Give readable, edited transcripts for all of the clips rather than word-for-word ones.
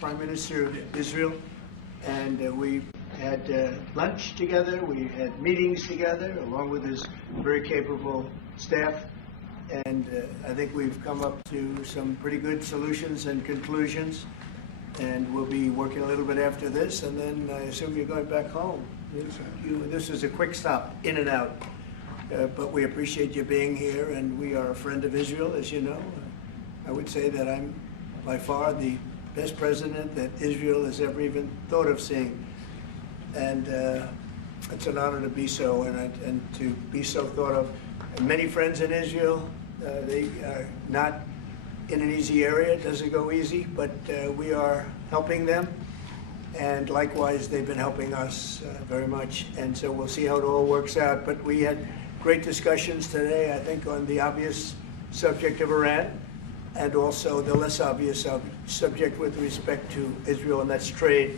Prime Minister of Israel, and we had lunch together, we had meetings together, along with his very capable staff, and I think we've come up to some pretty good solutions and conclusions, and we'll be working a little bit after this, and then I assume you're going back home. This is a quick stop, in and out, but we appreciate you being here, and we are a friend of Israel, as you know. I would say that I'm by far the best president that Israel has ever even thought of seeing. And it's an honor to be so, and to be so thought of. And many friends in Israel, they are not in an easy area. It doesn't go easy, but we are helping them. And likewise, they've been helping us very much. And so we'll see how it all works out. But we had great discussions today, I think, on the obvious subject of Iran, and also the less obvious subject with respect to Israel, and that's trade.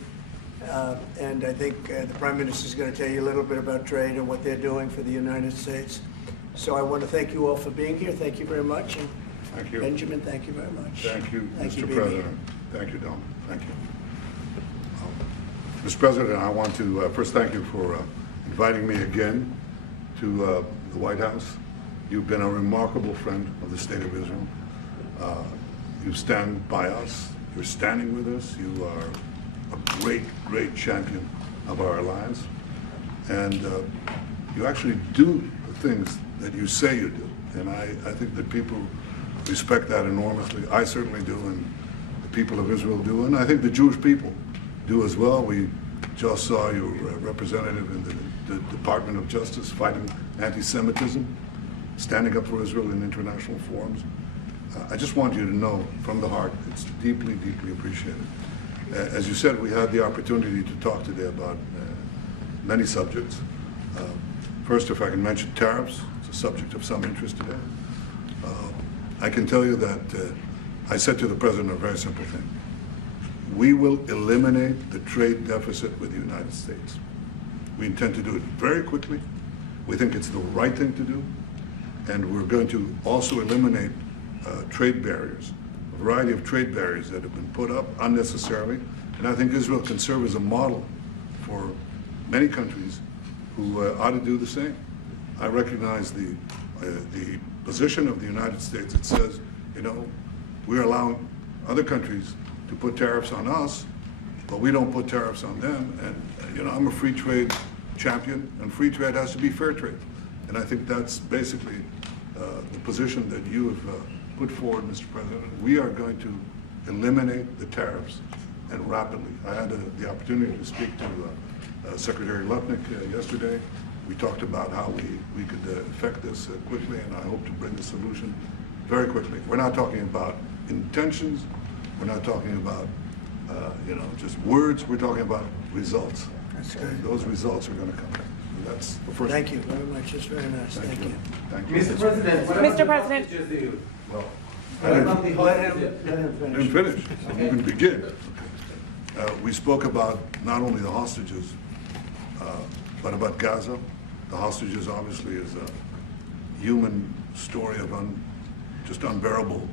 And I think the Prime Minister is going to tell you a little bit about trade and what they're doing for the United States. So I want to thank you all for being here. Thank you very much. And thank you. Benjamin, thank you very much. Thank you, thank Mr. you, President. Thank you, Don. Thank you. Mr. President, I want to first thank you for inviting me again to the White House. You've been a remarkable friend of the State of Israel. You stand by us. You're standing with us. You are a great, great champion of our alliance. And you actually do the things that you say you do. And I think that people respect that enormously. I certainly do, and the people of Israel do, and I think the Jewish people do as well. We just saw your representative in the Department of Justice fighting anti-Semitism, standing up for Israel in international forums. I just want you to know from the heart, it's deeply, deeply appreciated. As you said, we had the opportunity to talk today about many subjects. First, if I can mention tariffs, it's a subject of some interest today. I can tell you that I said to the President a very simple thing. We will eliminate the trade deficit with the United States. We intend to do it very quickly. We think it's the right thing to do. And we're going to also eliminate trade barriers, a variety of trade barriers that have been put up unnecessarily. And I think Israel can serve as a model for many countries who ought to do the same. I recognize the position of the United States. It says, you know, we're allowing other countries to put tariffs on us, but we don't put tariffs on them. And, you know, I'm a free trade champion, and free trade has to be fair trade. And I think that's basically the position that you have put forward, Mr. President. We are going to eliminate the tariffs, and rapidly. I had the opportunity to speak to Secretary Lutnick yesterday. We talked about how we could effect this quickly, and I hope to bring the solution very quickly. We're not talking about intentions. We're not talking about you know, just words. We're talking about results. That's good. And those results are going to come. That's the first. Thank you very much. It's very nice. Thank you. Thank you. Mr. President, what Mr. about President. the hostages you? Well, What about the Let hostages? him I finish. didn't finish. I'm going to begin. We spoke about not only the hostages, but about Gaza. The hostages obviously is a human story of just unbearable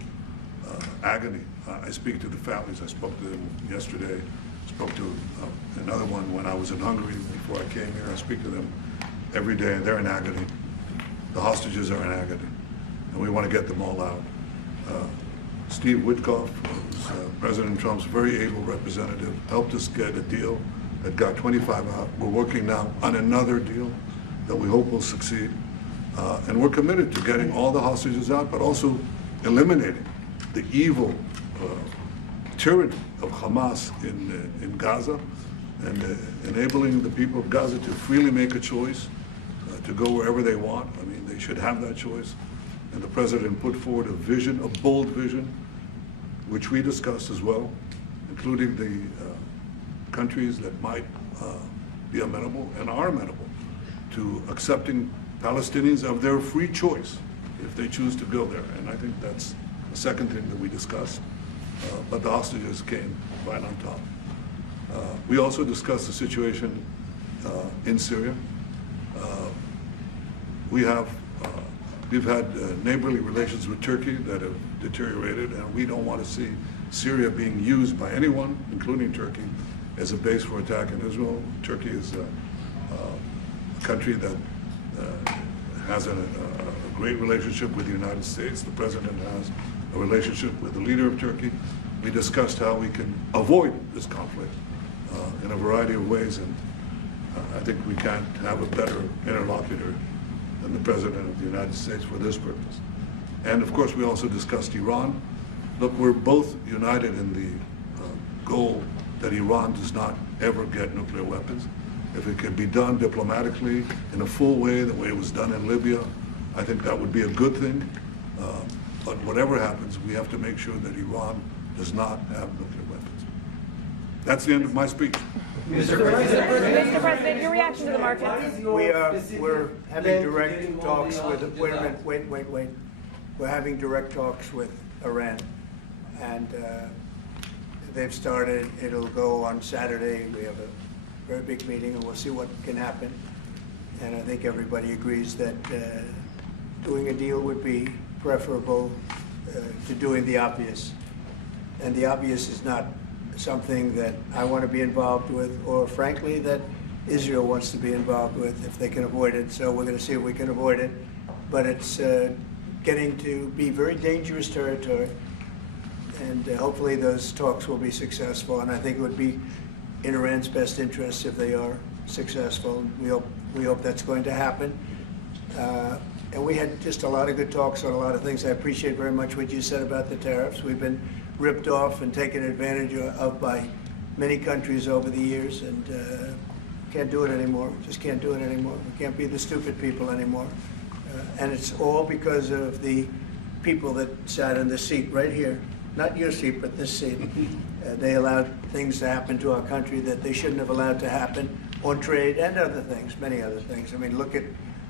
agony. I speak to the families. I spoke to them yesterday. Spoke to another one when I was in Hungary before I came here. I speak to them every day. They're in agony. The hostages are in agony, and we want to get them all out. Steve Witkoff, who's President Trump's very able representative, helped us get a deal that got 25 out. We're working now on another deal that we hope will succeed. And we're committed to getting all the hostages out, but also eliminating the evil tyranny of Hamas in Gaza, and enabling the people of Gaza to freely make a choice, to go wherever they want. I mean, they should have that choice. And the President put forward a vision, a bold vision, which we discussed as well, including the countries that might be amenable and are amenable to accepting Palestinians of their free choice if they choose to go there. And I think that's the second thing that we discussed. But the hostages came right on top. We also discussed the situation in Syria. We've had neighborly relations with Turkey that have deteriorated, and we don't want to see Syria being used by anyone, including Turkey, as a base for attack in Israel. Turkey is a country that has a great relationship with the United States. The president has a relationship with the leader of Turkey. We discussed how we can avoid this conflict in a variety of ways, and I think we can't have a better interlocutor than the President of the United States for this purpose. And of course, we also discussed Iran. Look, we're both united in the goal that Iran does not ever get nuclear weapons. If it can be done diplomatically in a full way, the way it was done in Libya, I think that would be a good thing. But whatever happens, we have to make sure that Iran does not have nuclear weapons. That's the end of my speech. Mr. President, your reaction to the markets? We're having direct talks with, wait. We're having direct talks with Iran, and they've started. It'll go on Saturday. We have a very big meeting, and we'll see what can happen. And I think everybody agrees that doing a deal would be preferable to doing the obvious. And the obvious is not something that I want to be involved with, or frankly, that Israel wants to be involved with if they can avoid it. So we're going to see if we can avoid it. But it's getting to be very dangerous territory. And hopefully those talks will be successful. And I think it would be in Iran's best interest if they are successful. We hope that's going to happen. And we had just a lot of good talks on a lot of things. I appreciate very much what you said about the tariffs. We've been ripped off and taken advantage of by many countries over the years, and can't do it anymore. Just can't do it anymore. We can't be the stupid people anymore. And it's all because of the people that sat in the seat right here. Not your seat, but this seat. They allowed things to happen to our country that they shouldn't have allowed to happen on trade and other things, many other things. I mean, look at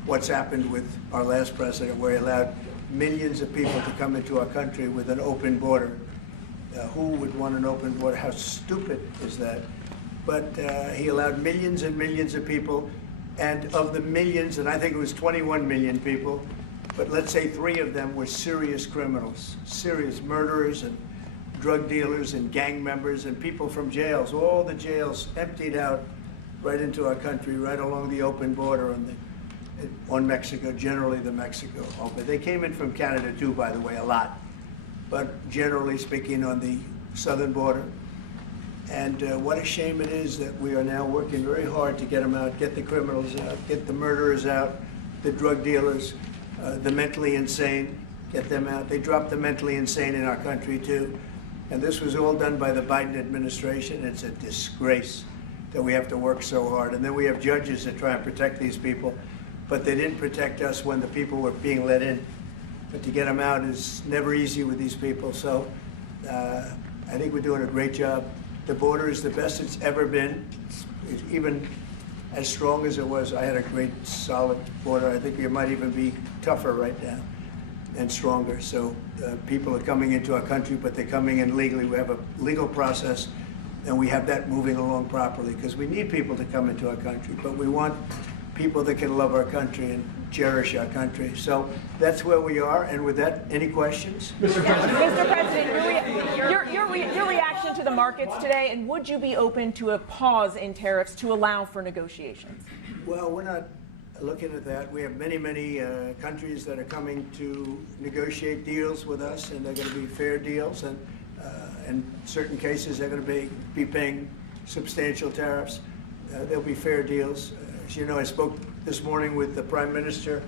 what's happened with our last president, where he allowed millions of people to come into our country with an open border. Who would want an open border? How stupid is that? But he allowed millions and millions of people, and of the millions, and I think it was 21 million people, but let's say 3 of them were serious criminals, serious murderers and drug dealers and gang members and people from jails. All the jails emptied out right into our country, right along the open border on Mexico, generally the Mexico. But they came in from Canada too, by the way, a lot. But generally speaking, on the southern border. And what a shame it is that we are now working very hard to get them out, get the criminals out, get the murderers out, the drug dealers, the mentally insane, get them out. They dropped the mentally insane in our country too. And this was all done by the Biden administration. It's a disgrace that we have to work so hard. And then we have judges that try and protect these people, but they didn't protect us when the people were being let in. But to get them out is never easy with these people. So I think we're doing a great job. The border is the best it's ever been. It's even as strong as it was. I had a great, solid border. I think it might even be tougher right now and stronger. So people are coming into our country, but they're coming in legally. We have a legal process, and we have that moving along properly, because we need people to come into our country, but we want people that can love our country and cherish our country. So that's where we are. And with that, any questions? Mr. President, your reaction to the markets today, and would you be open to a pause in tariffs to allow for negotiations? Well, we're not looking at that. We have many countries that are coming to negotiate deals with us, and they're going to be fair deals. And in certain cases, they're going to be paying substantial tariffs. There'll be fair deals. As you know, I spoke this morning with the Prime Minister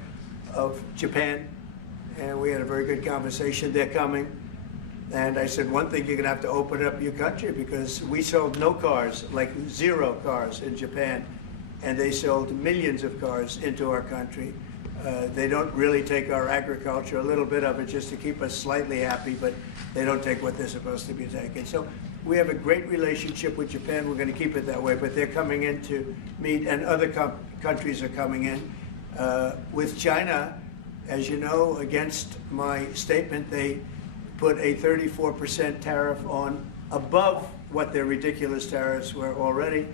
of Japan, and we had a very good conversation. They're coming. And I said, one thing, you're going to have to open up your country, because we sold no cars, like 0 cars in Japan, and they sold millions of cars into our country. They don't really take our agriculture, a little bit of it just to keep us slightly happy, but they don't take what they're supposed to be taking. So we have a great relationship with Japan. We're going to keep it that way, but they're coming in to meet, and other countries are coming in. With China, as you know, against my statement, they put a 34% tariff on above what their ridiculous tariffs were already.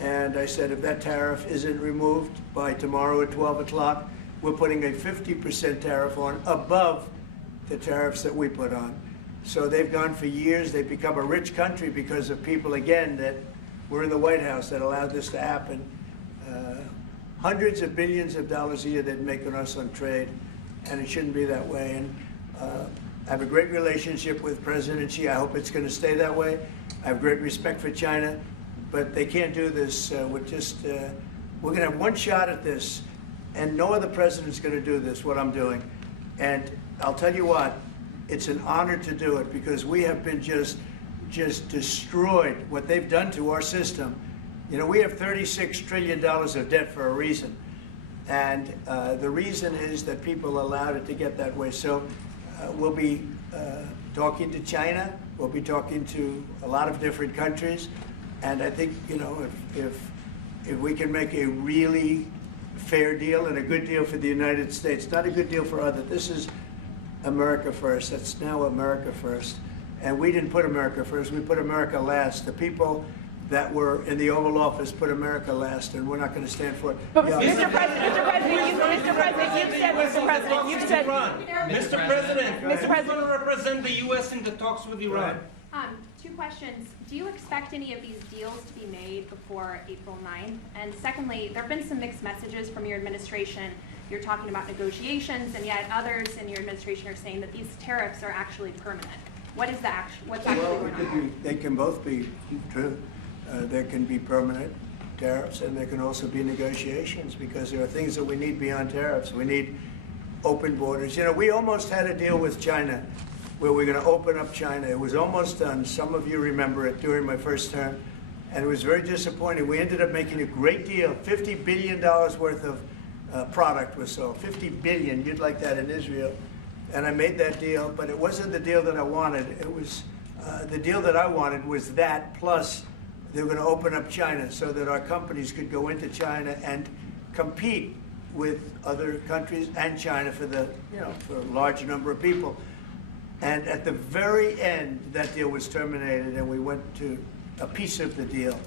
And I said, if that tariff isn't removed by tomorrow at 12 o'clock, we're putting a 50% tariff on above the tariffs that we put on. So they've gone for years. They've become a rich country because of people, again, that were in the White House that allowed this to happen. Hundreds of billions of dollars a year they'd make on us on trade, and it shouldn't be that way. And I have a great relationship with President Xi. I hope it's going to stay that way. I have great respect for China, but they can't do this. We're going to have one shot at this, and no other president's going to do this, what I'm doing. And I'll tell you what, it's an honor to do it, because we have been just destroyed, what they've done to our system. You know, we have $36 trillion of debt for a reason. And the reason is that people allowed it to get that way. So we'll be talking to China. We'll be talking to a lot of different countries. And I think, you know, if we can make a really fair deal and a good deal for the United States, not a good deal for others. This is America first. That's now America first. And we didn't put America first. We put America last. The people that were in the Oval Office put America last, and we're not going to stand for it. But Mr. President, you've said, Mr. President, who's going to represent the U.S. in the talks with Iran? Two questions. Do you expect any of these deals to be made before April 9th? And secondly, there have been some mixed messages from your administration. You're talking about negotiations, and yet others in your administration are saying that these tariffs are actually permanent. What is the what's actually going on? They can both be true. There can be permanent tariffs, and there can also be negotiations, because there are things that we need beyond tariffs. We need open borders. You know, we almost had a deal with China where we're going to open up China. It was almost done. Some of you remember it during my first term, and it was very disappointing. We ended up making a great deal. $50 billion worth of product was sold. $50 billion. You'd like that in Israel. And I made that deal, but it wasn't the deal that I wanted. It was the deal that I wanted was that, plus they were going to open up China so that our companies could go into China and compete with other countries and China for the, you know, for a large number of people. And at the very end, that deal was terminated, and we went to a piece of the deal.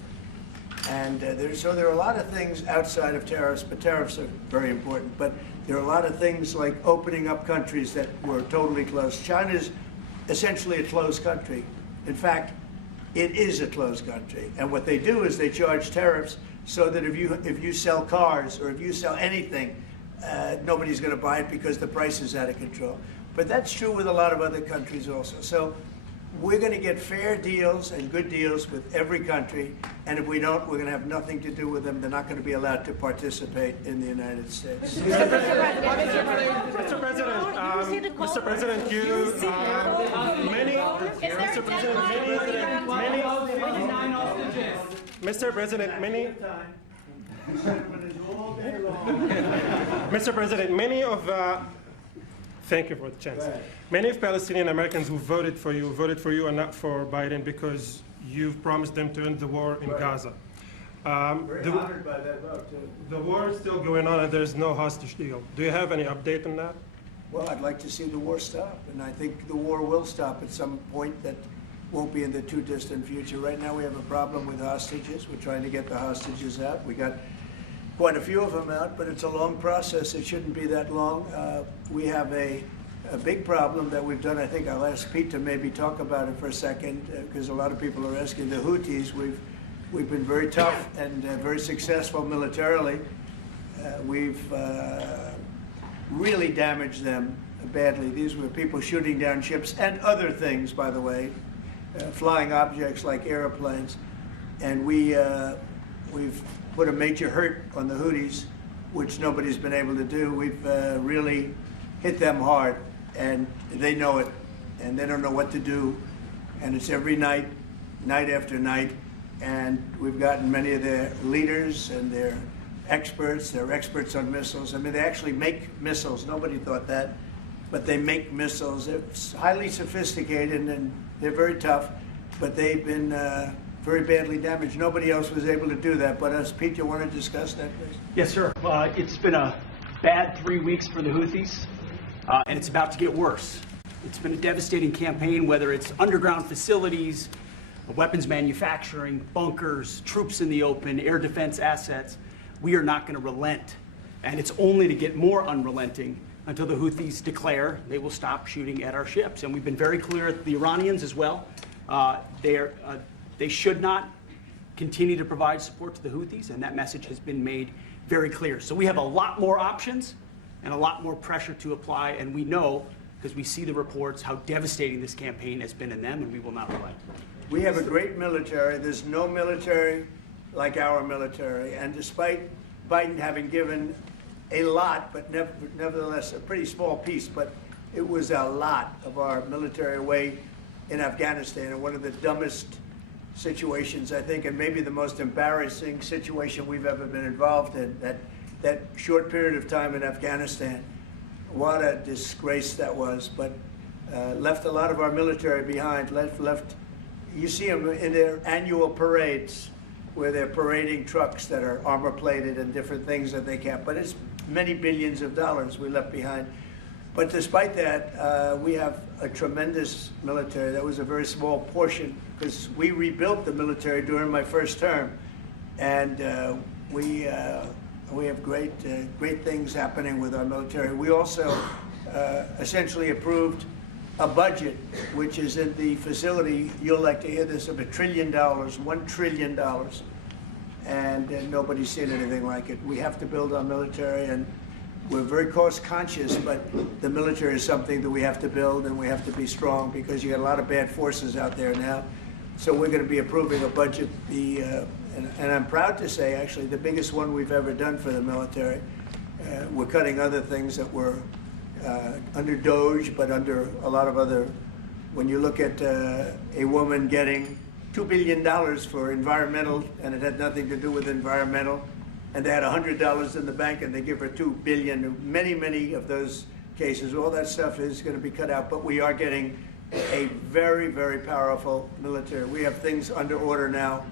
And so there are a lot of things outside of tariffs, but tariffs are very important. But there are a lot of things like opening up countries that were totally closed. China is essentially a closed country. In fact, it is a closed country. And what they do is they charge tariffs so that if you sell cars or if you sell anything, nobody's going to buy it because the price is out of control. But that's true with a lot of other countries also. So we're going to get fair deals and good deals with every country, and if we don't, we're going to have nothing to do with them. They're not going to be allowed to participate in the United States. Mr. President, you many. Mr. President, many of thank you for the chance. Many of Palestinian Americans who voted for you and not for Biden because you've promised them to end the war in Gaza. Very honored by that vote, too. The war is still going on and there's no hostage deal. Do you have any update on that? Well, I'd like to see the war stop, and I think the war will stop at some point that won't be in the too distant future. Right now we have a problem with hostages. We're trying to get the hostages out. We got quite a few of them out, but it's a long process. It shouldn't be that long. We have a big problem that we've done. I think I'll ask Pete to maybe talk about it for a second, because a lot of people are asking. The Houthis, we've been very tough and very successful militarily. We've really damaged them badly. These were people shooting down ships and other things, by the way, flying objects like airplanes. And we've put a major hurt on the Houthis, which nobody's been able to do. We've really hit them hard, and they know it, and they don't know what to do. And it's every night, night after night. And we've gotten many of their leaders and their experts. They're experts on missiles. I mean, they actually make missiles. Nobody thought that, but they make missiles. They're highly sophisticated, and they're very tough, but they've been very badly damaged. Nobody else was able to do that but us. Pete, you want to discuss that, please? Yes, sir. It's been a bad 3 weeks for the Houthis, and it's about to get worse. It's been a devastating campaign, whether it's underground facilities, weapons manufacturing, bunkers, troops in the open, air defense assets. We are not going to relent, and it's only to get more unrelenting until the Houthis declare they will stop shooting at our ships. And we've been very clear at the Iranians as well. They should not continue to provide support to the Houthis, and that message has been made very clear. So we have a lot more options and a lot more pressure to apply, and we know, because we see the reports, how devastating this campaign has been in them, and we will not relent. We have a great military. There's no military like our military. And despite Biden having given a lot, but nevertheless a pretty small piece, but it was a lot of our military away in Afghanistan, and one of the dumbest situations, I think, and maybe the most embarrassing situation we've ever been involved in, that short period of time in Afghanistan. What a disgrace that was, but left a lot of our military behind, left. You see them in their annual parades where they're parading trucks that are armor-plated and different things that they can't, but it's many billions of dollars we left behind. But despite that, we have a tremendous military. That was a very small portion, because we rebuilt the military during my first term, and we have great things happening with our military. We also essentially approved a budget, which is in the facility, you'll like to hear this, of $1 trillion, $1 trillion, and nobody's seen anything like it. We have to build our military, and we're very cost conscious, but the military is something that we have to build, and we have to be strong, because you got a lot of bad forces out there now. So we're going to be approving a budget, and I'm proud to say, actually, the biggest one we've ever done for the military. We're cutting other things that were under Doge, but under a lot of other. When you look at a woman getting $2 billion for environmental, and it had nothing to do with environmental, and they had $100 in the bank, and they give her $2 billion. Many of those cases, all that stuff is going to be cut out. But we are getting a very powerful military. We have things under order now,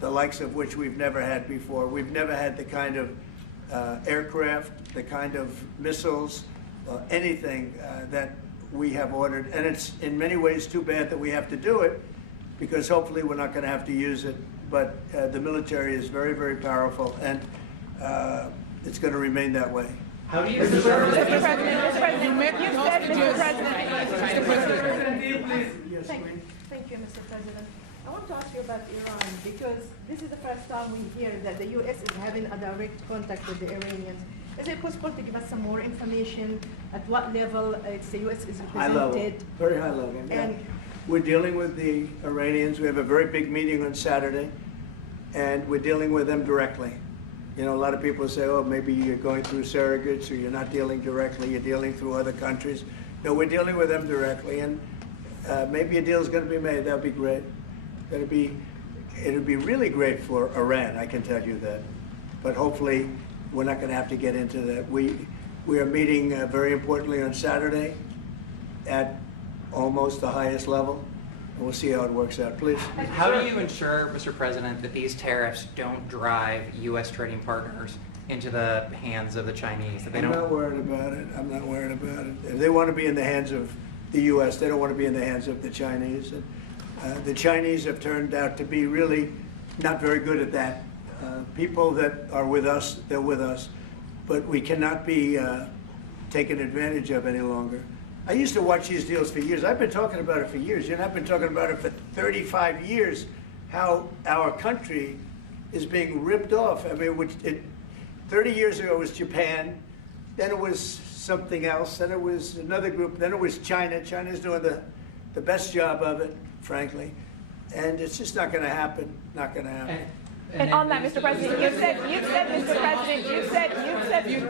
the likes of which we've never had before. We've never had the kind of aircraft, the kind of missiles, anything that we have ordered. And it's in many ways too bad that we have to do it, because hopefully we're not going to have to use it. But the military is very powerful, and it's going to remain that way. How do you Mr. President, you said, Mr. President. Yes, please. Thank you, Mr. President. I want to ask you about Iran, because this is the first time we hear that the U.S. is having a direct contact with the Iranians. Is it possible to give us some more information at what level the U.S. is represented? High level, very high level. Yeah. And we're dealing with the Iranians. We have a very big meeting on Saturday, and we're dealing with them directly. You know, a lot of people say, oh, maybe you're going through surrogates, or you're not dealing directly, you're dealing through other countries. No, we're dealing with them directly, and maybe a deal's going to be made. That'll be great. It'll be really great for Iran, I can tell you that. But hopefully, we're not going to have to get into that. We are meeting very importantly on Saturday at almost the highest level. And we'll see how it works out. Please. How do you ensure, Mr. President, that these tariffs don't drive U.S. trading partners into the hands of the Chinese? That they I'm not worried about it. I'm not worried about it. If they want to be in the hands of the U.S., they don't want to be in the hands of the Chinese. And, the Chinese have turned out to be really not very good at that. People that are with us, they're with us. But we cannot be taken advantage of any longer. I used to watch these deals for years. I've been talking about it for years. You know, I've been talking about it for 35 years, how our country is being ripped off. I mean, 30 years ago it was Japan, then it was something else, then it was another group, then it was China. China's doing the best job of it, frankly. And it's just not going to happen, not going to happen. And on that, Mr. President, you've said, Mr. President,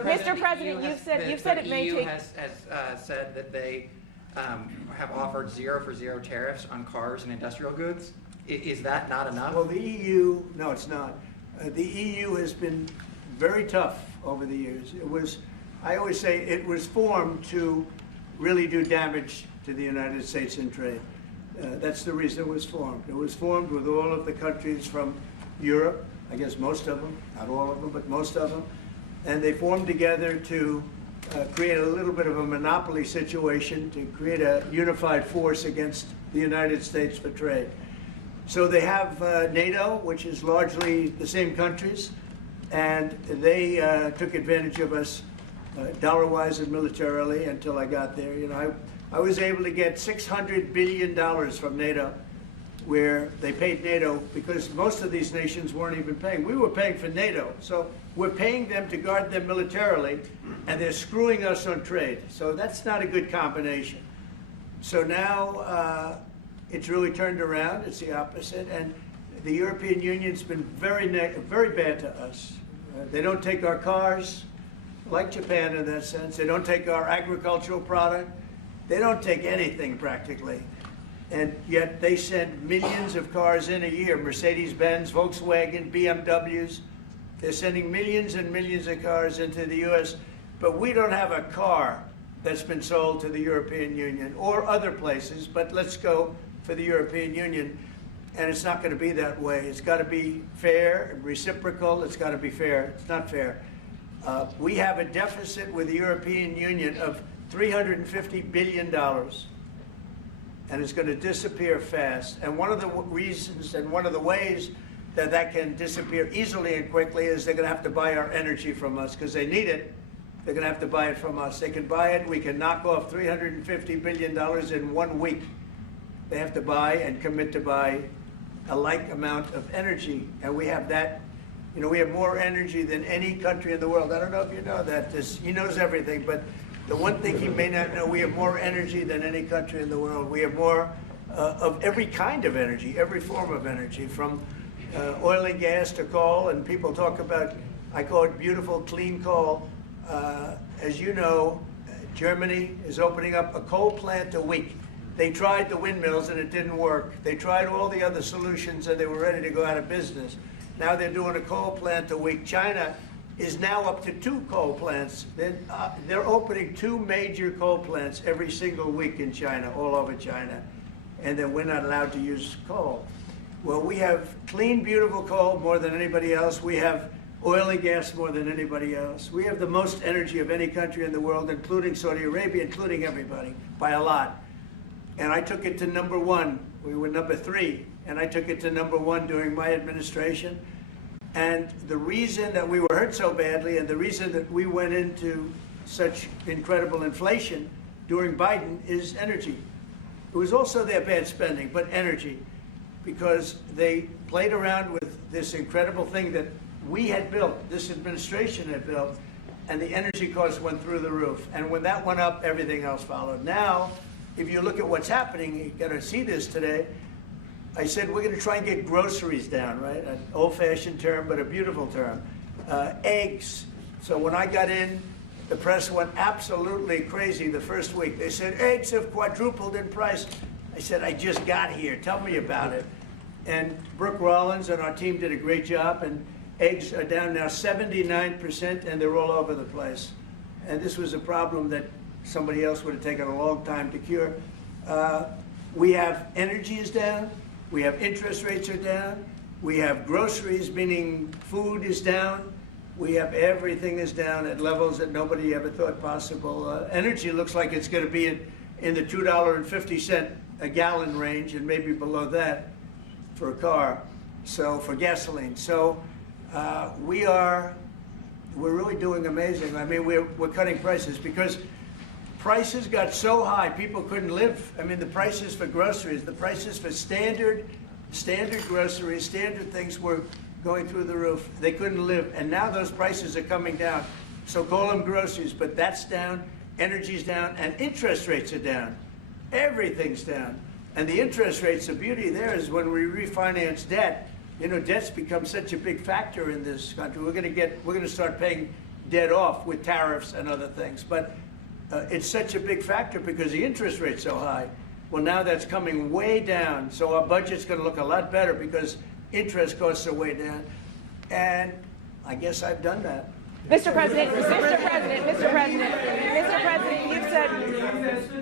Mr. President, you've said it may take. The EU take. has said that they have offered 0 for 0 tariffs on cars and industrial goods. Is that not enough? Well, the EU, no, it's not. The EU has been very tough over the years. I always say it was formed to really do damage to the United States in trade. That's the reason it was formed. It was formed with all of the countries from Europe, I guess most of them, not all of them, but most of them. And they formed together to create a little bit of a monopoly situation, to create a unified force against the United States for trade. So they have NATO, which is largely the same countries, and they took advantage of us dollar-wise and militarily until I got there. You know, I was able to get $600 billion from NATO, where they paid NATO because most of these nations weren't even paying. We were paying for NATO, so we're paying them to guard them militarily, and they're screwing us on trade. So that's not a good combination. So now it's really turned around. It's the opposite, and the European Union's been very bad to us. They don't take our cars, like Japan in that sense. They don't take our agricultural product. They don't take anything practically. And yet they send millions of cars in a year, Mercedes-Benz, Volkswagen, BMWs. They're sending millions and millions of cars into the U.S., but we don't have a car that's been sold to the European Union or other places, but let's go for the European Union. And it's not going to be that way. It's got to be fair, reciprocal. It's got to be fair. It's not fair. We have a deficit with the European Union of $350 billion, and it's going to disappear fast. And one of the reasons and one of the ways that that can disappear easily and quickly is they're going to have to buy our energy from us because they need it. They're going to have to buy it from us. They can buy it. We can knock off $350 billion in 1 week. They have to buy and commit to buy a like amount of energy, and we have that. You know, we have more energy than any country in the world. I don't know if you know that. He knows everything, but the one thing he may not know, we have more energy than any country in the world. We have more of every kind of energy, every form of energy, from oil and gas to coal, and people talk about, I call it beautiful, clean coal. As you know, Germany is opening up a coal plant a week. They tried the windmills and it didn't work. They tried all the other solutions and they were ready to go out of business. Now they're doing a coal plant a week. China is now up to 2 coal plants. They're opening 2 major coal plants every single week in China, all over China. And then we're not allowed to use coal. Well, we have clean, beautiful coal more than anybody else. We have oil and gas more than anybody else. We have the most energy of any country in the world, including Saudi Arabia, including everybody, by a lot. And I took it to #1. We were #3, and I took it to #1 during my administration. And the reason that we were hurt so badly and the reason that we went into such incredible inflation during Biden is energy. It was also their bad spending, but energy, because they played around with this incredible thing that we had built, this administration had built, and the energy costs went through the roof. And when that went up, everything else followed. Now, if you look at what's happening, you're going to see this today. I said we're going to try and get groceries down, right? An old-fashioned term, but a beautiful term. Eggs. So when I got in, the press went absolutely crazy the first week. They said, eggs have quadrupled in price. I said, I just got here. Tell me about it. And Brooke Rollins and our team did a great job, and eggs are down now 79%, and they're all over the place. And this was a problem that somebody else would have taken a long time to cure. We have energy is down. We have interest rates are down. We have groceries, meaning food is down. We have everything is down at levels that nobody ever thought possible. Energy looks like it's going to be in the $2.50 a gallon range and maybe below that for a car, so for gasoline. So we're really doing amazing. I mean, we're cutting prices because prices got so high people couldn't live. I mean, the prices for groceries, the prices for standard groceries, standard things were going through the roof. They couldn't live, and now those prices are coming down. So call them groceries, but that's down, energy's down, and interest rates are down. Everything's down. And the interest rates, the beauty there is when we refinance debt, you know, debt's become such a big factor in this country. We're going to start paying debt off with tariffs and other things. But it's such a big factor because the interest rate's so high. Well, now that's coming way down. So our budget's going to look a lot better because interest costs are way down. And I guess I've done that. Mr. President, you've said...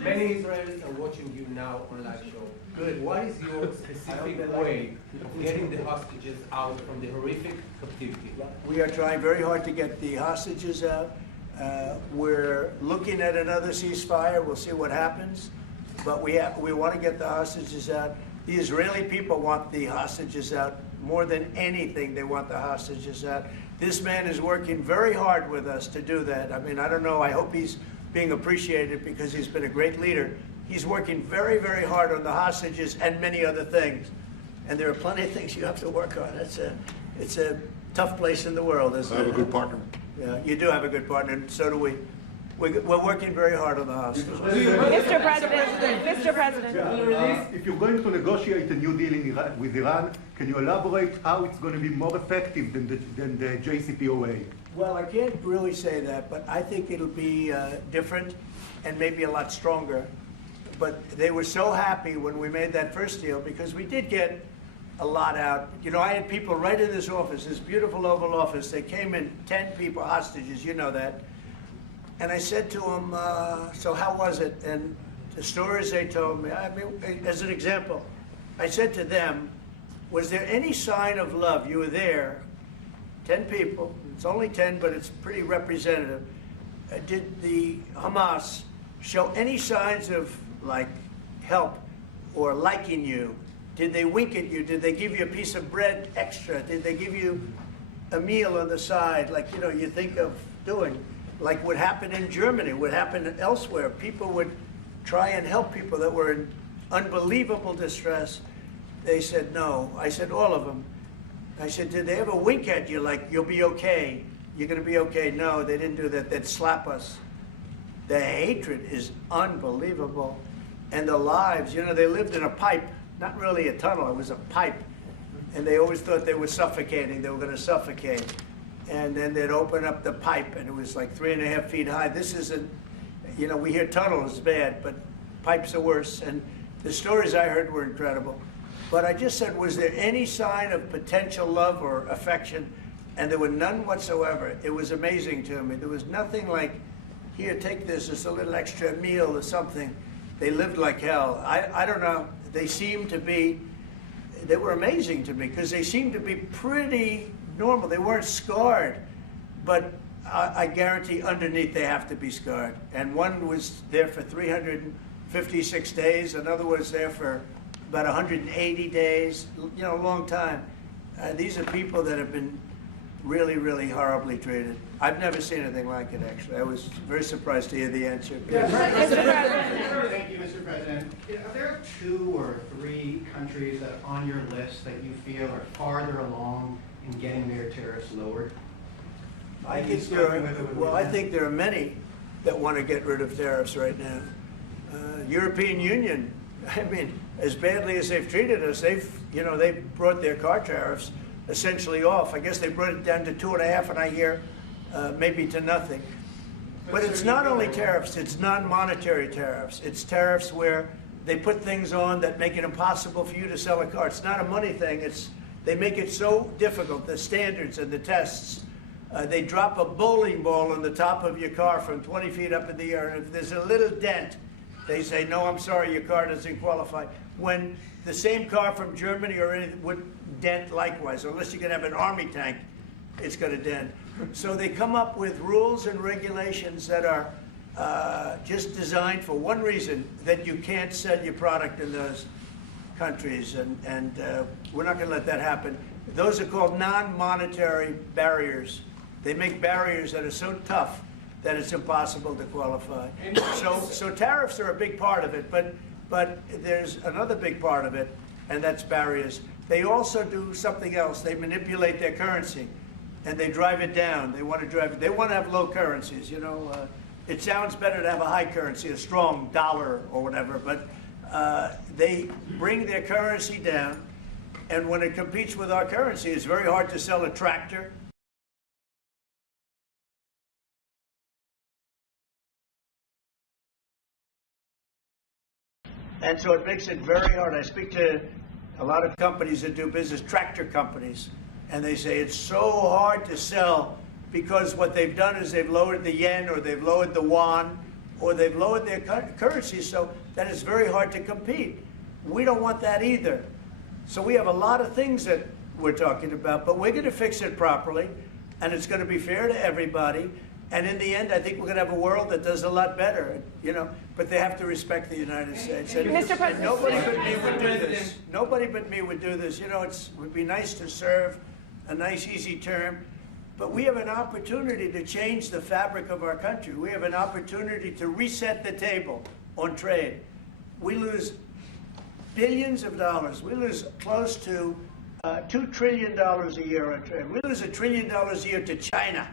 Many Israelis are watching you now on live show. Good. What is your specific way of getting the hostages out from the horrific captivity? We are trying very hard to get the hostages out. We're looking at another ceasefire. We'll see what happens. But we want to get the hostages out. The Israeli people want the hostages out more than anything, they want the hostages out. This man is working very hard with us to do that. I mean, I don't know, I hope he's being appreciated because he's been a great leader. He's working very, very hard on the hostages and many other things. And there are plenty of things you have to work on. It's a tough place in the world, isn't it? I have a good partner. Yeah, you do have a good partner, and so do we. We're working very hard on the hostages. Mr. President, if you're going to negotiate a new deal with Iran, can you elaborate how it's going to be more effective than the JCPOA? Well, I can't really say that, but I think it'll be different and maybe a lot stronger. But they were so happy when we made that first deal because we did get a lot out. You know, I had people right in this office, this beautiful Oval Office. They came in, 10 people, hostages, you know that. And I said to them, so how was it? And the stories they told me, I mean, as an example, I said to them, was there any sign of love? You were there, 10 people, it's only 10, but it's pretty representative. Did the Hamas show any signs of, like, help or liking you? Did they wink at you? Did they give you a piece of bread extra? Did they give you a meal on the side, like, you know, you think of doing? Like what happened in Germany, what happened elsewhere. People would try and help people that were in unbelievable distress. They said no. I said all of them. I said, did they ever wink at you like, you'll be okay? You're going to be okay? No, they didn't do that. They'd slap us. The hatred is unbelievable. And the lives, you know, they lived in a pipe, not really a tunnel, it was a pipe. And they always thought they were suffocating, they were going to suffocate. And then they'd open up the pipe, and it was like 3.5 feet high. This isn't, you know, we hear tunnels is bad, but pipes are worse. And the stories I heard were incredible. But I just said, was there any sign of potential love or affection? And there were none whatsoever. It was amazing to me. There was nothing like, here, take this, it's a little extra meal or something. They lived like hell. I don't know. They seemed to be, they were amazing to me because they seemed to be pretty normal. They weren't scarred, but I guarantee underneath they have to be scarred. And one was there for 356 days. Another was there for about 180 days, you know, a long time. These are people that have been really, really horribly treated. I've never seen anything like it, actually. I was very surprised to hear the answer. Thank you, Mr. President. Are there 2 or 3 countries that are on your list that you feel are farther along in getting their tariffs lowered? I think there are many that want to get rid of tariffs right now. European Union, I mean, as badly as they've treated us, they've brought their car tariffs essentially off. I guess they brought it down to 2.5, and I hear maybe to nothing. But it's not only tariffs, it's non-monetary tariffs. It's tariffs where they put things on that make it impossible for you to sell a car. It's not a money thing. They make it so difficult, the standards and the tests. They drop a bowling ball on the top of your car from 20 feet up in the air, and if there's a little dent, they say, no, I'm sorry, your car doesn't qualify. When the same car from Germany or anything would dent likewise, unless you can have an army tank, it's going to dent. So they come up with rules and regulations that are just designed for one reason, that you can't sell your product in those countries, and we're not going to let that happen. Those are called non-monetary barriers. They make barriers that are so tough that it's impossible to qualify. So tariffs are a big part of it, but there's another big part of it, and that's barriers. They also do something else. They manipulate their currency, and they drive it down. They want to have low currencies. You know, it sounds better to have a high currency, a strong dollar or whatever, but they bring their currency down, and when it competes with our currency, it's very hard to sell a tractor. And so it makes it very hard. I speak to a lot of companies that do business, tractor companies, and they say it's so hard to sell because what they've done is they've lowered the yen, or they've lowered the yuan, or they've lowered their currency, so that it's very hard to compete. We don't want that either. So we have a lot of things that we're talking about, but we're going to fix it properly, and it's going to be fair to everybody. And in the end, I think we're going to have a world that does a lot better, but they have to respect the United States. And Mr. President, nobody but me would do this. Nobody but me would do this. It would be nice to serve a nice, easy term, but we have an opportunity to change the fabric of our country. We have an opportunity to reset the table on trade. We lose billions of dollars. We lose close to $2 trillion a year on trade. We lose $1 trillion a year to China.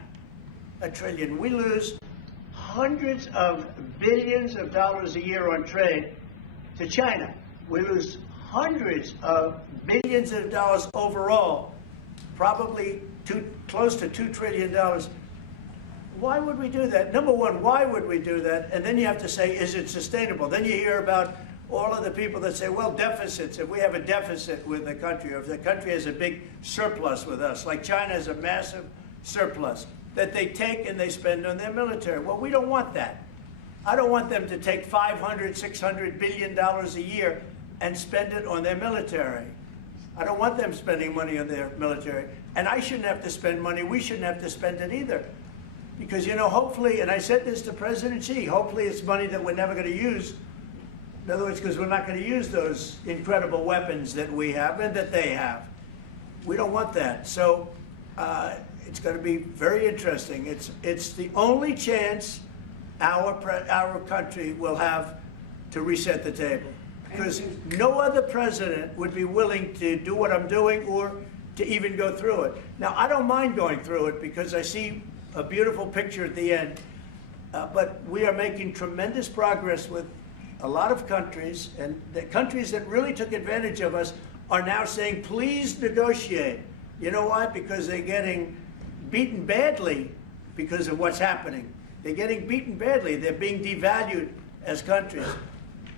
$1 trillion. We lose hundreds of billions of dollars a year on trade to China. We lose hundreds of billions of dollars overall, probably close to $2 trillion. Why would we do that? Number one, why would we do that? And then you have to say, is it sustainable? Then you hear about all of the people that say, well, deficits. If we have a deficit with the country, or if the country has a big surplus with us, like China has a massive surplus, that they take and they spend on their military. Well, we don't want that. I don't want them to take $500, $600 billion a year and spend it on their military. I don't want them spending money on their military. And I shouldn't have to spend money. We shouldn't have to spend it either. Because, hopefully, and I said this to President Xi, hopefully it's money that we're never going to use. In other words, because we're not going to use those incredible weapons that we have and that they have. We don't want that. So it's going to be very interesting. It's the only chance our country will have to reset the table. Because no other president would be willing to do what I'm doing or to even go through it. Now, I don't mind going through it because I see a beautiful picture at the end. But we are making tremendous progress with a lot of countries, and the countries that really took advantage of us are now saying, please negotiate. You know why? Because they're getting beaten badly because of what's happening. They're getting beaten badly. They're being devalued as countries.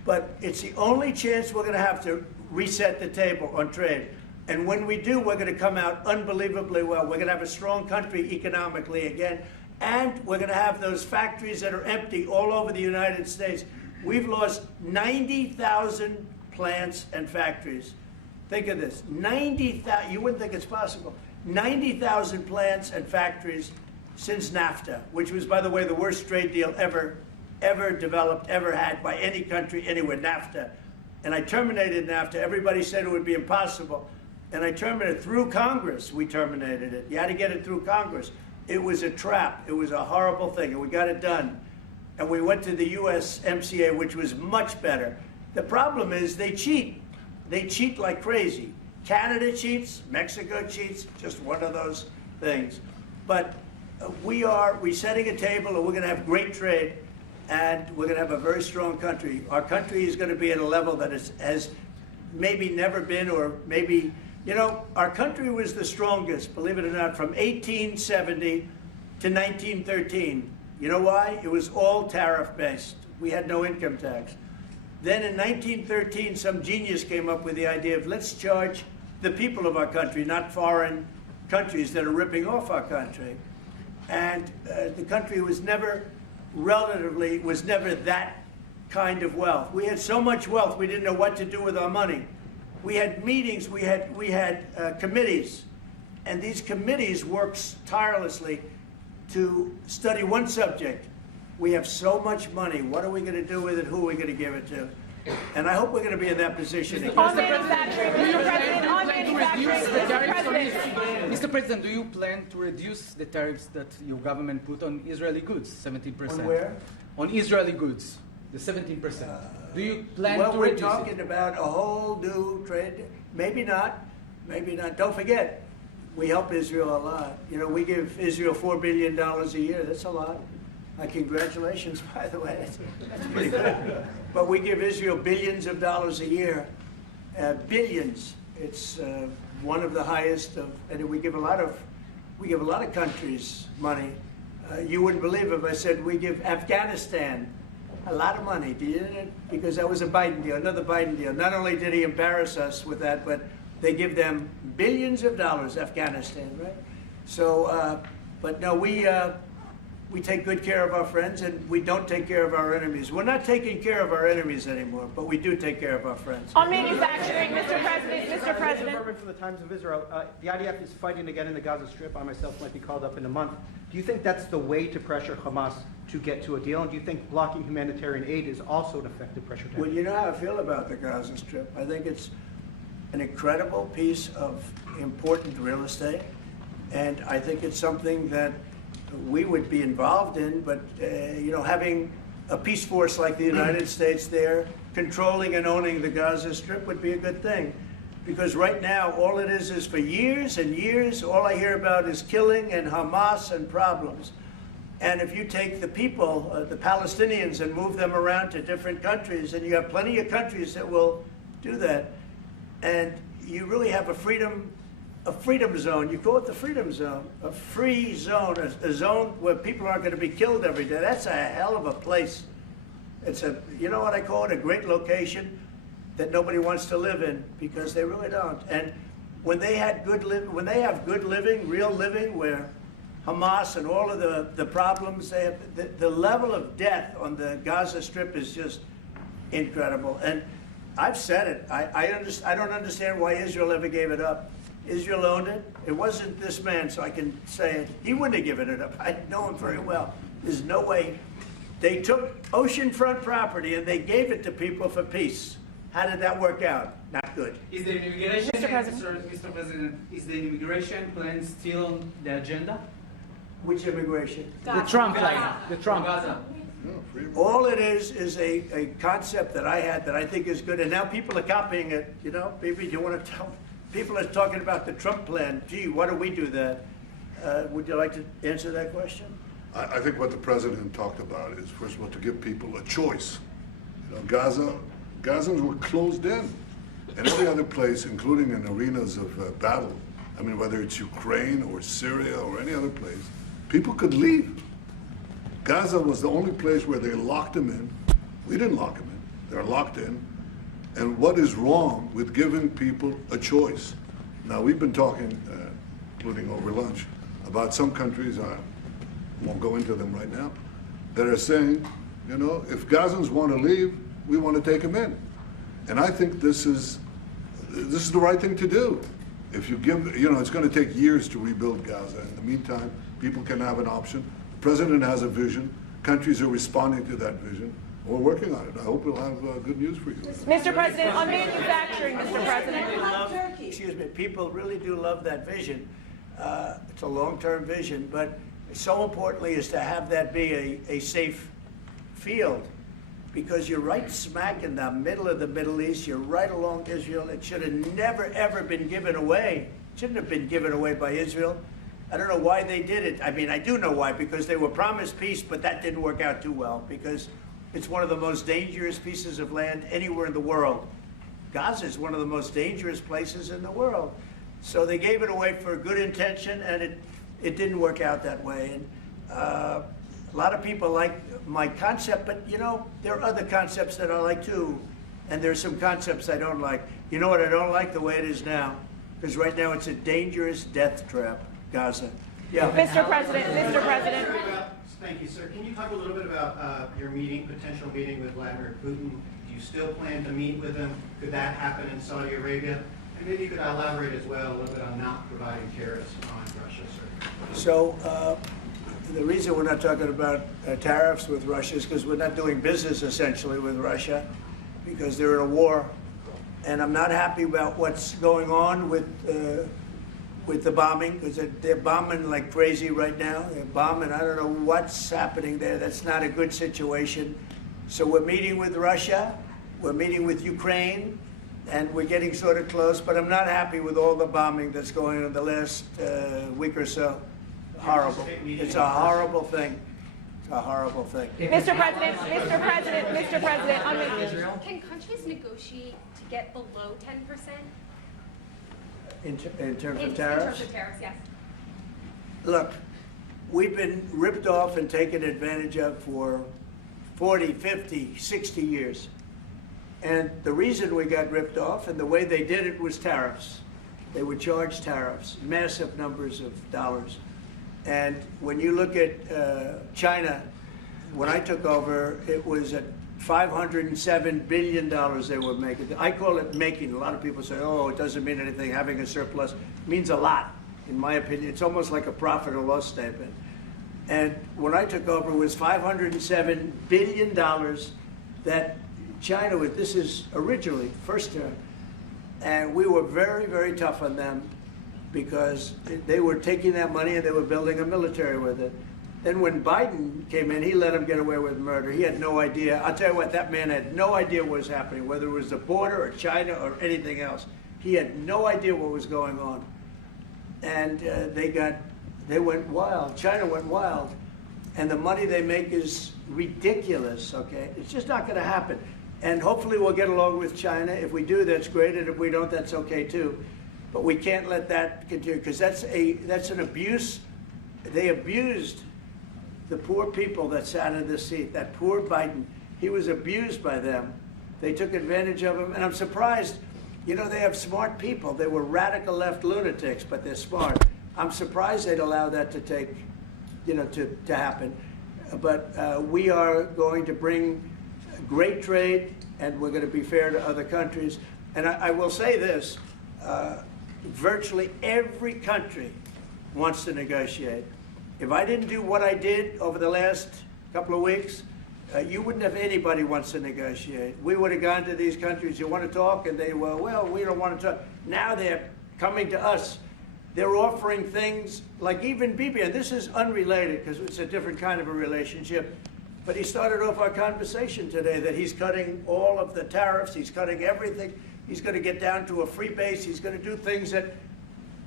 But it's the only chance we're going to have to reset the table on trade. And when we do, we're going to come out unbelievably well. We're going to have a strong country economically again. And we're going to have those factories that are empty all over the United States. We've lost 90,000 plants and factories. Think of this, 90,000, you wouldn't think it's possible. 90,000 plants and factories since NAFTA, which was, by the way, the worst trade deal ever developed, ever had by any country anywhere, NAFTA. And I terminated NAFTA. Everybody said it would be impossible. And I terminated it through Congress. We terminated it. You had to get it through Congress. It was a trap. It was a horrible thing, and we got it done. And we went to the USMCA, which was much better. The problem is they cheat. They cheat like crazy. Canada cheats, Mexico cheats, just one of those things. But we're setting a table, and we're going to have great trade, and we're going to have a very strong country. Our country is going to be at a level that has maybe never been, or maybe, our country was the strongest, believe it or not, from 1870 to 1913. You know why? It was all tariff-based. We had no income tax. Then in 1913, some genius came up with the idea of let's charge the people of our country, not foreign countries that are ripping off our country. And the country was never that kind of wealth. We had so much wealth, we didn't know what to do with our money. We had meetings, we had committees, and these committees worked tirelessly to study one subject. We have so much money. What are we going to do with it? Who are we going to give it to? And I hope we're going to be in that position again. On manufacturing, Mr. President, on manufacturing, Mr. President. Mr. President, do you plan to reduce the tariffs that your government put on Israeli goods, 17%? On where? On Israeli goods, the 17%. Do you plan well, to we're reduce talking about a whole new trade. Maybe not. Maybe not. Don't forget, we help Israel a lot. We give Israel $4 billion a year. That's a lot. Congratulations, by the way. That's pretty good. But we give Israel billions of dollars a year. Billions. It's one of the highest of, and we give a lot of countries money. You wouldn't believe if I said we give Afghanistan a lot of money. Do you? Because that was a Biden deal, another Biden deal. Not only did he embarrass us with that, but they give them billions of dollars, Afghanistan, right? So, but no, we take good care of our friends and we don't take care of our enemies. We're not taking care of our enemies anymore, but we do take care of our friends. On manufacturing, Mr. President. From the Times of Israel, the IDF is fighting again in the Gaza Strip. I myself might be called up in a month. Do you think that's the way to pressure Hamas to get to a deal? And do you think blocking humanitarian aid is also an effective pressure tactic? Well, you know how I feel about the Gaza Strip. I think it's an incredible piece of important real estate, and I think it's something that we would be involved in, but you know, having a peace force like the United States there, controlling and owning the Gaza Strip would be a good thing. Because right now, all it is for years and years, all I hear about is killing and Hamas and problems. And if you take the people, the Palestinians, and move them around to different countries, and you have plenty of countries that will do that, and you really have a freedom zone. You call it the freedom zone, a free zone, a zone where people aren't going to be killed every day. That's a hell of a place. It's a, you know what I call it, a great location that nobody wants to live in, because they really don't. And when they have good living, real living, where Hamas and all of the problems they have, the level of death on the Gaza Strip is just incredible. And I've said it. I don't understand why Israel ever gave it up. Israel owned it. It wasn't this man, so I can say it. He wouldn't have given it up. I know him very well. There's no way. They took oceanfront property and they gave it to people for peace. How did that work out? Not good. Is the immigration, Mr. President. Mr. President, is the immigration plan still on the agenda? Which immigration? The Trump plan. The Trump. No, All it is a concept that I had that I think is good, and now people are copying it. You know, maybe you want to tell. People are talking about the Trump plan. Gee, why don't we do that? Would you like to answer that question? I think what the president talked about is, first of all, to give people a choice. You know, Gazans were closed in, and every other place, including in arenas of battle. I mean, whether it's Ukraine or Syria or any other place, people could leave. Gaza was the only place where they locked them in. We didn't lock them in. They're locked in. And what is wrong with giving people a choice? Now, we've been talking, including over lunch, about some countries, I won't go into them right now, that are saying, you know, if Gazans want to leave, we want to take them in. And I think this is the right thing to do. If you give, you know, it's going to take years to rebuild Gaza. In the meantime, people can have an option. The president has a vision. Countries are responding to that vision. We're working on it. I hope we'll have good news for you. Mr. President, on manufacturing, Mr. President. Excuse me, people really do love that vision. It's a long-term vision, but so importantly is to have that be a safe field, because you're right smack in the middle of the Middle East. You're right along Israel. It should have never, ever been given away. It shouldn't have been given away by Israel. I don't know why they did it. I mean, I do know why, because they were promised peace, but that didn't work out too well, because it's one of the most dangerous pieces of land anywhere in the world. Gaza is one of the most dangerous places in the world. So they gave it away for a good intention, and it didn't work out that way. And a lot of people like my concept, but you know, there are other concepts that I like too. And there's some concepts I don't like. You know what I don't like? The way it is now. Because right now it's a dangerous death trap, Gaza. Yeah. Mr. President. Thank you, sir. Can you talk a little bit about your potential meeting with Vladimir Putin? Do you still plan to meet with him? Could that happen in Saudi Arabia? And maybe you could elaborate as well a little bit on not providing tariffs on Russia, sir. So the reason we're not talking about tariffs with Russia is because we're not doing business essentially with Russia, because they're in a war. And I'm not happy about what's going on with the bombing, because they're bombing like crazy right now. They're bombing. I don't know what's happening there. That's not a good situation. So we're meeting with Russia. We're meeting with Ukraine. And we're getting sort of close. But I'm not happy with all the bombing that's going on the last week or so. Horrible. It's a horrible thing. It's a horrible thing. Mr. President, Can countries negotiate to get below 10%? In terms of In terms tariffs? of tariffs, yes. Look, we've been ripped off and taken advantage of for 40, 50, 60 years. And the reason we got ripped off and the way they did it was tariffs. They would charge tariffs, massive numbers of dollars. And when you look at China, when I took over, it was at $507 billion they were making. I call it making. A lot of people say, oh, it doesn't mean anything. Having a surplus means a lot, in my opinion. It's almost like a profit or loss statement. And when I took over, it was $507 billion that China was, this is originally, first term. And we were very, very tough on them because they were taking that money and they were building a military with it. Then when Biden came in, he let him get away with murder. He had no idea. I'll tell you what, that man had no idea what was happening, whether it was the border or China or anything else. He had no idea what was going on. And they went wild. China went wild. And the money they make is ridiculous, okay? It's just not going to happen. And hopefully we'll get along with China. If we do, that's great. And if we don't, that's okay too. But we can't let that continue because that's an abuse. They abused the poor people that sat in this seat. That poor Biden, he was abused by them. They took advantage of him. And I'm surprised, you know, they have smart people. They were radical left lunatics, but they're smart. I'm surprised they'd allow that to take, you know, to happen. But we are going to bring great trade, and we're going to be fair to other countries. And I will say this, virtually every country wants to negotiate. If I didn't do what I did over the last couple of weeks, you wouldn't have anybody wants to negotiate. We would have gone to these countries, you want to talk? And they were, well, we don't want to talk. Now they're coming to us. They're offering things like even Bibi, and this is unrelated because it's a different kind of a relationship, but he started off our conversation today that he's cutting all of the tariffs, he's cutting everything, he's going to get down to a free base, he's going to do things that,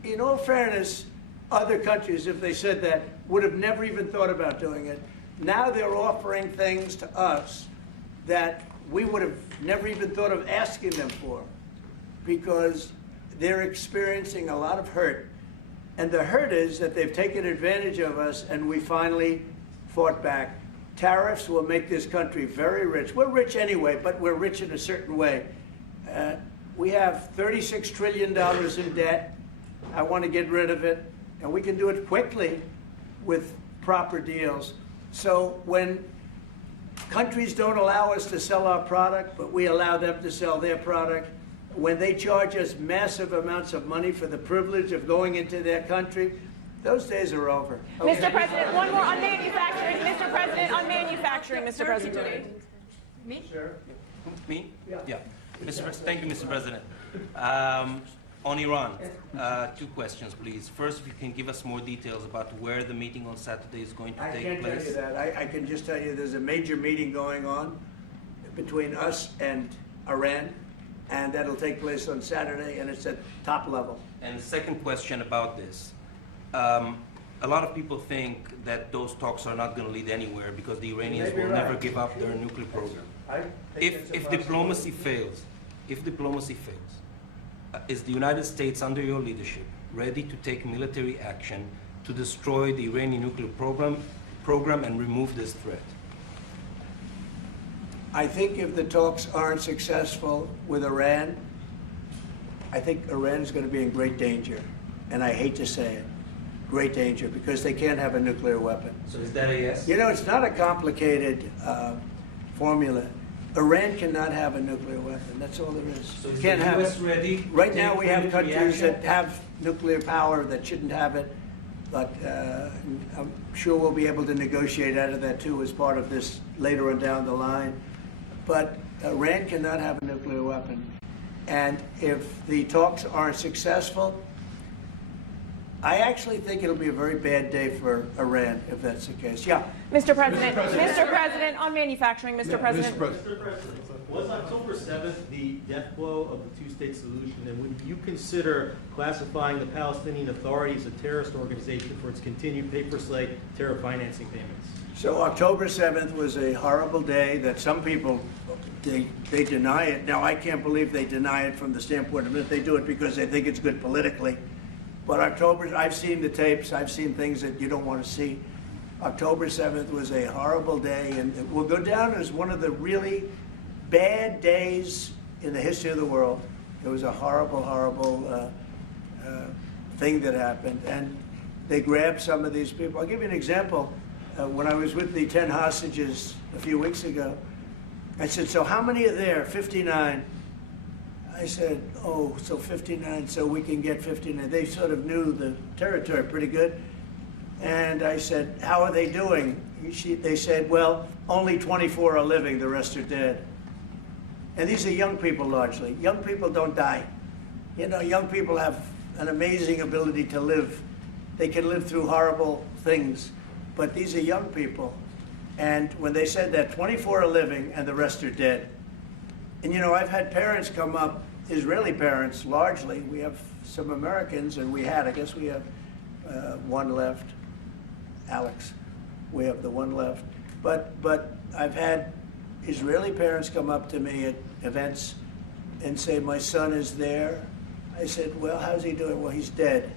in all fairness, other countries, if they said that, would have never even thought about doing it. Now they're offering things to us that we would have never even thought of asking them for because they're experiencing a lot of hurt. And the hurt is that they've taken advantage of us and we finally fought back. Tariffs will make this country very rich. We're rich anyway, but we're rich in a certain way. We have $36 trillion in debt. I want to get rid of it. And we can do it quickly with proper deals. So when countries don't allow us to sell our product, but we allow them to sell their product, when they charge us massive amounts of money for the privilege of going into their country, those days are over. Okay. Mr. President, one more on manufacturing. Mr. President, on manufacturing, Mr. President. Me? Sure. Me? Yeah. Thank you, Mr. President. On Iran, two questions, please. First, if you can give us more details about where the meeting on Saturday is going to take place. I can't tell you that. I can just tell you there's a major meeting going on between us and Iran, and that'll take place on Saturday, and it's at top level. And the second question about this. A lot of people think that those talks are not going to lead anywhere because the Iranians will never give up their nuclear program. If diplomacy fails, is the United States, under your leadership, ready to take military action to destroy the Iranian nuclear program and remove this threat? I think if the talks aren't successful with Iran, I think Iran's going to be in great danger. And I hate to say it, great danger, because they can't have a nuclear weapon. So is that a yes? You know, it's not a complicated formula. Iran cannot have a nuclear weapon. That's all there is. So is can't the have US it. ready? Right now we have military countries action? that have nuclear power that shouldn't have it, but I'm sure we'll be able to negotiate out of that too as part of this later on down the line. But Iran cannot have a nuclear weapon. And if the talks aren't successful, I actually think it'll be a very bad day for Iran if that's the case. Yeah. Mr. President, Mr. President, on manufacturing, Mr. President. Mr. President, was October 7th the death blow of the two-state solution, and would you consider classifying the Palestinian Authority as a terrorist organization for its continued paper-slave terror financing payments? So October 7th was a horrible day that some people, they deny it. Now, I can't believe they deny it from the standpoint of it. They do it because they think it's good politically. But October, I've seen the tapes, I've seen things that you don't want to see. October 7th was a horrible day, and it will go down as one of the really bad days in the history of the world. It was a horrible, horrible thing that happened. And They grab some of these people. I'll give you an example. When I was with the 10 hostages a few weeks ago, I said, so how many are there? 59. I said, oh, so 59, so we can get 59. They sort of knew the territory pretty good. And I said, how are they doing? They said, well, only 24 are living, the rest are dead. And these are young people largely. Young people don't die. You know, young people have an amazing ability to live. They can live through horrible things, but these are young people. And when they said that 24 are living and the rest are dead. And you know, I've had parents come up, Israeli parents largely. We have some Americans, and I guess we have one left, Alex. We have the one left. But I've had Israeli parents come up to me at events and say, my son is there. I said, well, how's he doing? Well, he's dead.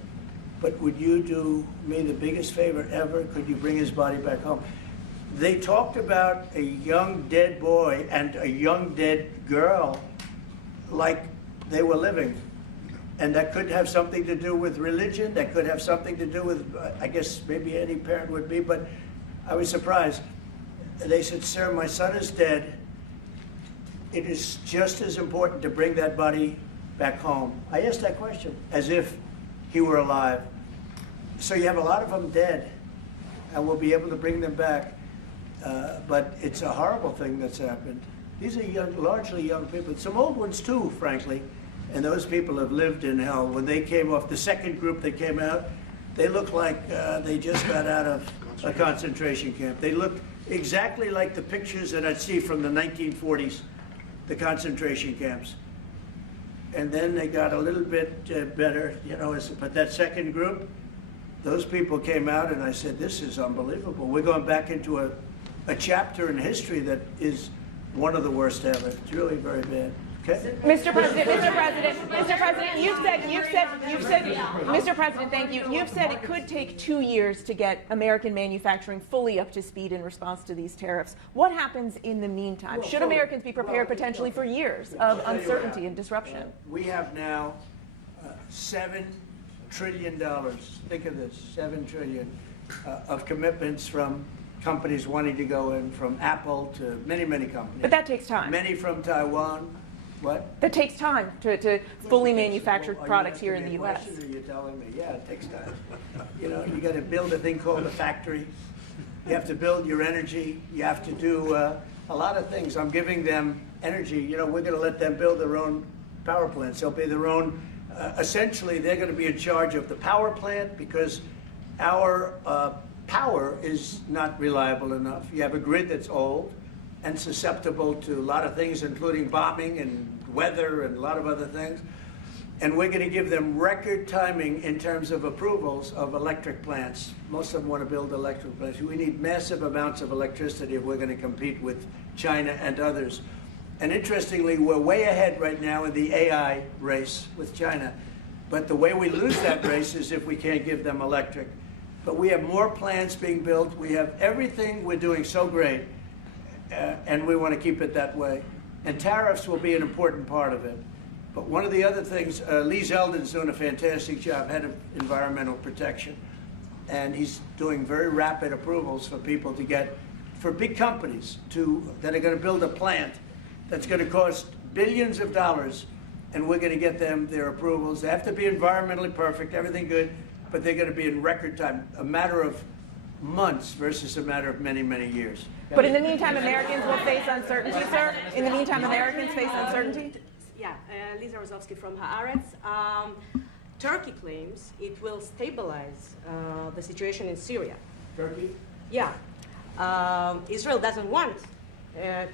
But would you do me the biggest favor ever? Could you bring his body back home? They talked about a young dead boy and a young dead girl like they were living. And that could have something to do with religion. That could have something to do with, I guess maybe any parent would be, but I was surprised. They said, sir, my son is dead. It is just as important to bring that body back home. I asked that question as if he were alive. So you have a lot of them dead, and we'll be able to bring them back. But it's a horrible thing that's happened. These are young, largely young people. Some old ones too, frankly. And those people have lived in hell. When they came off, the second group that came out, they looked like they just got out of a concentration camp. They looked exactly like the pictures that I'd see from the 1940s, the concentration camps. And then they got a little bit better, you know, but that second group, those people came out and I said, this is unbelievable. We're going back into a chapter in history that is one of the worst ever. It's really very bad. Okay. Mr. President, Mr. President, thank you. You've said it could take 2 years to get American manufacturing fully up to speed in response to these tariffs. What happens in the meantime? Should Americans be prepared potentially for years of uncertainty and disruption? We have now $7 trillion. Think of this, $7 trillion of commitments from companies wanting to go in, from Apple to many, many companies. But that takes time. Many from Taiwan. What? That takes time to fully manufacture products here in the U.S. Are you telling me? Yeah, it takes time. You know, you got to build a thing called a factory. You have to build your energy. You have to do a lot of things. I'm giving them energy. You know, we're going to let them build their own power plants. They'll be their own. Essentially, they're going to be in charge of the power plant because our power is not reliable enough. You have a grid that's old and susceptible to a lot of things, including bombing and weather and a lot of other things. And we're going to give them record timing in terms of approvals of electric plants. Most of them want to build electric plants. We need massive amounts of electricity if we're going to compete with China and others. And interestingly, we're way ahead right now in the AI race with China. But the way we lose that race is if we can't give them electric. But we have more plants being built. We have everything. We're doing so great. And we want to keep it that way. And tariffs will be an important part of it. But one of the other things, Lee Zeldin's doing a fantastic job, head of environmental protection. And he's doing very rapid approvals for people to get, for big companies that are going to build a plant that's going to cost billions of dollars. And we're going to get them their approvals. They have to be environmentally perfect, everything good, but they're going to be in record time, a matter of months versus a matter of many, many years. But in the meantime, Americans will face uncertainty, sir? In the meantime, Americans face uncertainty? Yeah, Lisa Rozovsky from Haaretz. Turkey claims it will stabilize the situation in Syria. Turkey? Yeah. Israel doesn't want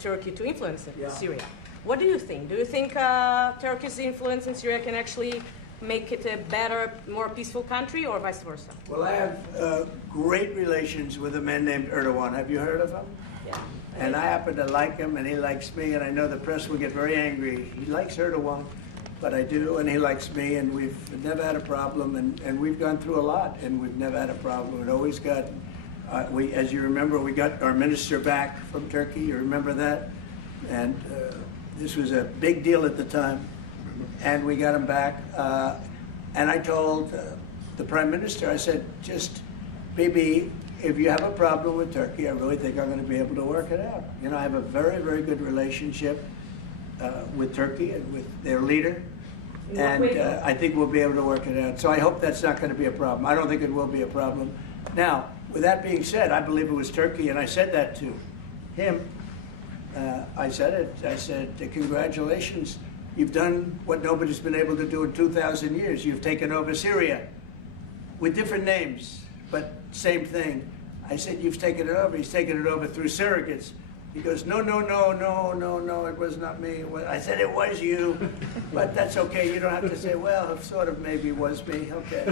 Turkey to influence Syria. What do you think? Do you think Turkey's influence in Syria can actually make it a better, more peaceful country, or vice versa? Well, I have great relations with a man named Erdogan. Have you heard of him? Yeah. And I happen to like him, and he likes me, and I know the press will get very angry. He likes Erdogan, but I do, and he likes me, and we've never had a problem, and we've gone through a lot, and we've never had a problem. We've always got, as you remember, we got our minister back from Turkey. You remember that? And this was a big deal at the time. And we got him back. And I told the Prime Minister, I said, just, Bibi, if you have a problem with Turkey, I really think I'm going to be able to work it out. You know, I have a very, very good relationship with Turkey and with their leader. And I think we'll be able to work it out. So I hope that's not going to be a problem. I don't think it will be a problem. Now, with that being said, I believe it was Turkey, and I said that to him. I said it. I said, congratulations. You've done what nobody's been able to do in 2,000 years. You've taken over Syria with different names, but same thing. I said, you've taken it over. He's taken it over through surrogates. He goes, no, it was not me. I said, it was you. But that's okay. You don't have to say, well, it sort of maybe was me. Okay.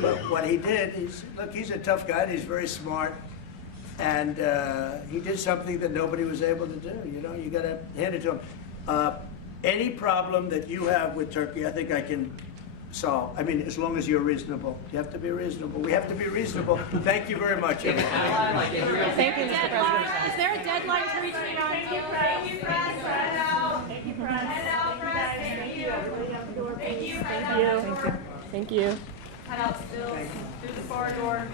But what he did, look, he's a tough guy. And he's very smart. And he did something that nobody was able to do. You know, you got to hand it to him. Any problem that you have with Turkey, I think I can solve. I mean, as long as you're reasonable. You have to be reasonable. We have to be reasonable. Thank you very much, everyone. Thank you, Mr. President. Is there a deadline for reaching Iran? Thank you, press. Thank you, press. Head out. Thank you, press. Head out, press. Thank you. Thank you. Head out. Thank you. Head out still. Through the far door.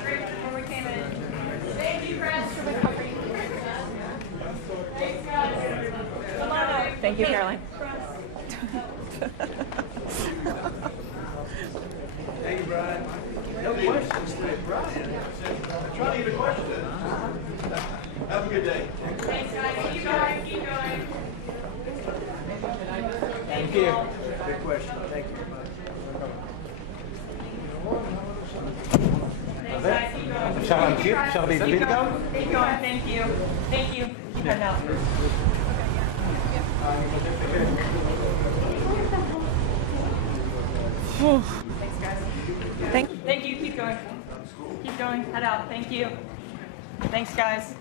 Straight before we came in. Thank you, press. Thanks, guys. Come on out. Thank you, Caroline. Thank you, Brian. No questions today, Brian. Trying to get a question. Have a good day. Thanks, guys. Keep going. Keep going. Thank you. Good question. Thank you. Thanks, guys. Keep going. Shall we Keep go? going. Keep going. Thank you. Thank you. Keep heading out. Thanks, guys. Thank you. Keep going. Keep going. Head out. Thank you. Thanks, guys.